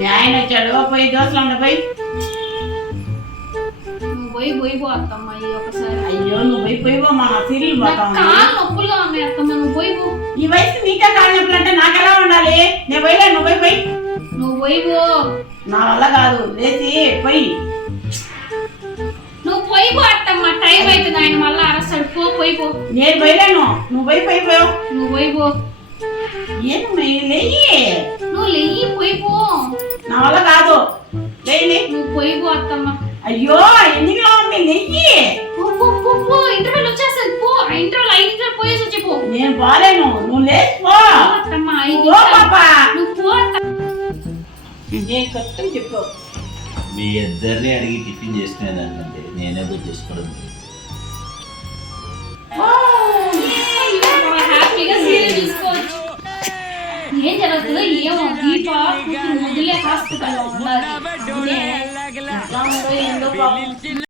మీ ఆయన వచ్చాడు పోయి దోశలు ఉండ పోయి. పోయి పోయి పో అత్తమ్మ ఒకసారి. అయ్యో నువ్వు పోయి పోయి పో మా సీరియల్ పోతావు. కాళ్ళు నొప్పులుగా ఉన్నాయి అత్తమ్మ, నువ్వు పోయి పో. ఈ వయసు నీకే కాళ్ళు నొప్పులు అంటే నాకెలా ఉండాలి? నేను పోయిలే, నువ్వు పోయి పోయి. నువ్వు పోయి పో. నా వల్ల కాదు, లేచి పోయి. నువ్వు పోయి పో అత్తమ్మ, టైం అవుతుంది, ఆయన మళ్ళీ అరస్తాడు. పో పోయి పో. నేను పోయలేను, నువ్వు పోయి పోయి పో. నువ్వు పోయి పో. ఏం లేయి, నువ్వు లేయి పోయి పో. నా వల్ల కాదు, లేయి. నువ్వు పోయి పో అత్తమ్మ. అయ్యో ఎందుకు ఉంది, నెయ్యి. పో పో పో పో, ఇంటర్వెల్ వచ్చేస్తుంది. పో ఆ ఇంటర్వెల్ 5 నిమిషాలు పోయేసి వచ్చి పో. నేను పోలేను, నువ్వు లేచి పో. అత్తమ్మ 5 పో పాపా. నువ్వు పో అత్తమ్మ. నేను కష్టం చెప్పు. మీ ఇద్దరిని అడిగి టిఫిన్ చేసుకునేదానికంటే నేనే పోయి చేసుకోవడం. హ్యాపీగా సీరియల్ చూసుకోవచ్చు. ఏం జరుగుతుందో ఏమో. దీప వదిలే హాస్పిటల్లో ఉండాలి. ఏందో